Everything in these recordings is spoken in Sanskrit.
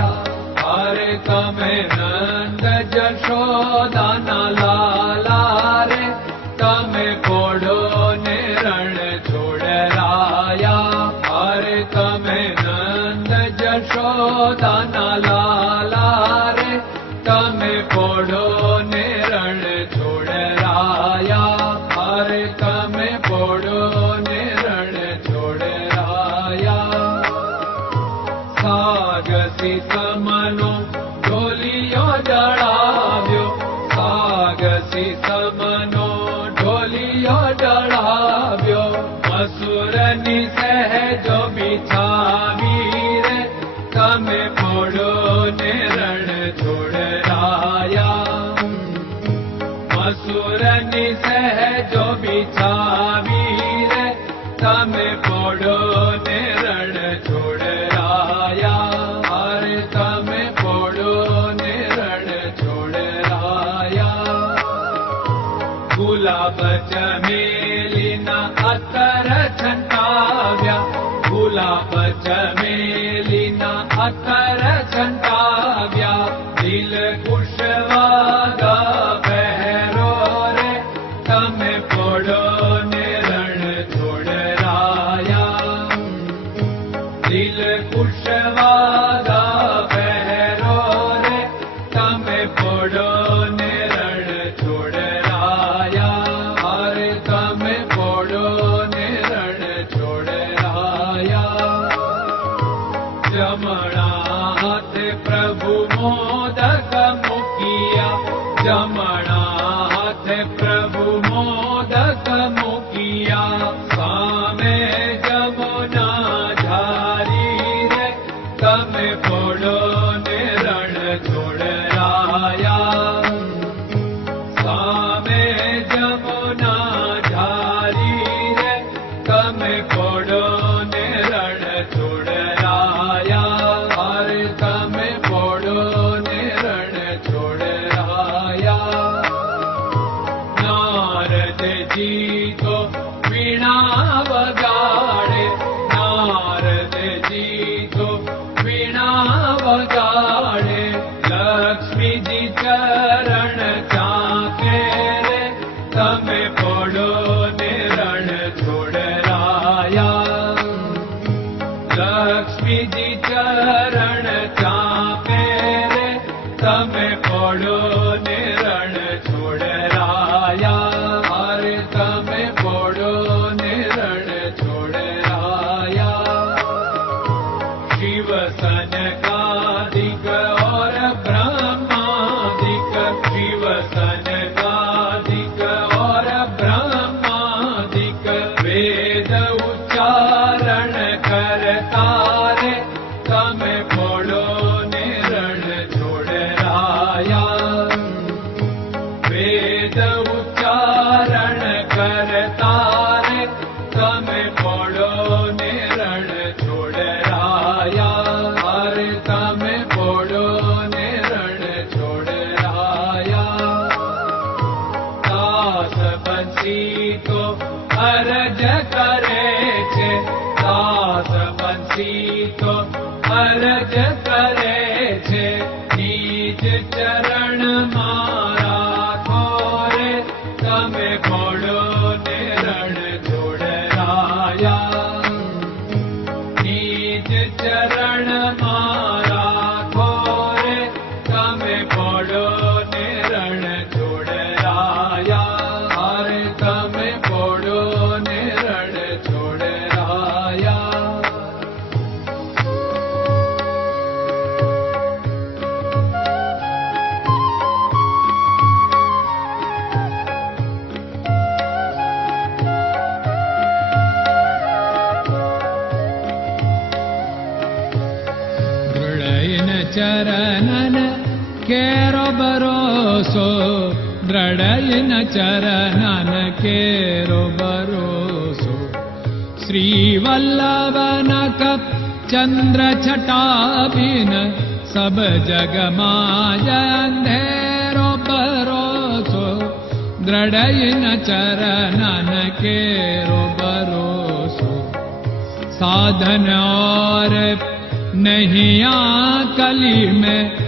अरे तमे नन्द जशो दाना ला तमे पोढो ने रणया अरे तमे नन्द जशो दाना ला तमे पोढो ढोलियो जड़ाव्यो बिछावी रे कमे पोड़ो ने रण छोड़राया। मसुरनि सहजो बिछावी रे कमे पोड़ो ने जलिना अकर्या भुलापेलिना अतर Kamokia. चरणे तमे पडो निोडराया पडो निर्ण छोडराया शिवसन काधिक और ब्रह्माधवसन काधिक र ब्रह्माधिक वेद उच्चारण रे તમે કરે છે નીચ ચરણ મારા भरोसो दृढयिन चरणन केरो भरोसो श्रीवल्लभन कप चन्द्र छटाबिन सब जग माया अंधेरो भरोसो दृढयिन चरणन केरो भरोसो साधन और नहीं कली में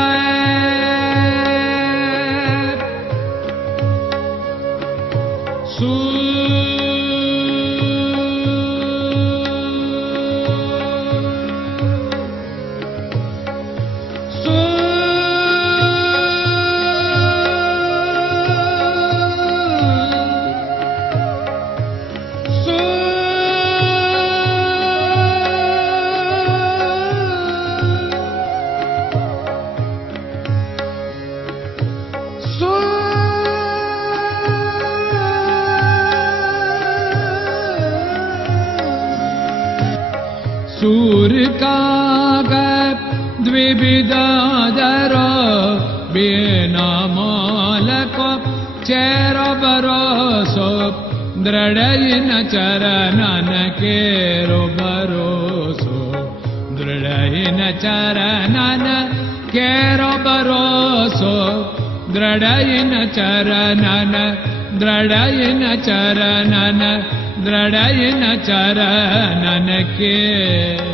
द्विविदादरो बिनामालको चेरो भरोसो दृढयिन चरणन केरो भरोसो दृढयिन चरणन केरो भरोसो दृढयिन चरणन दृढयिन चरणन दृढयिन के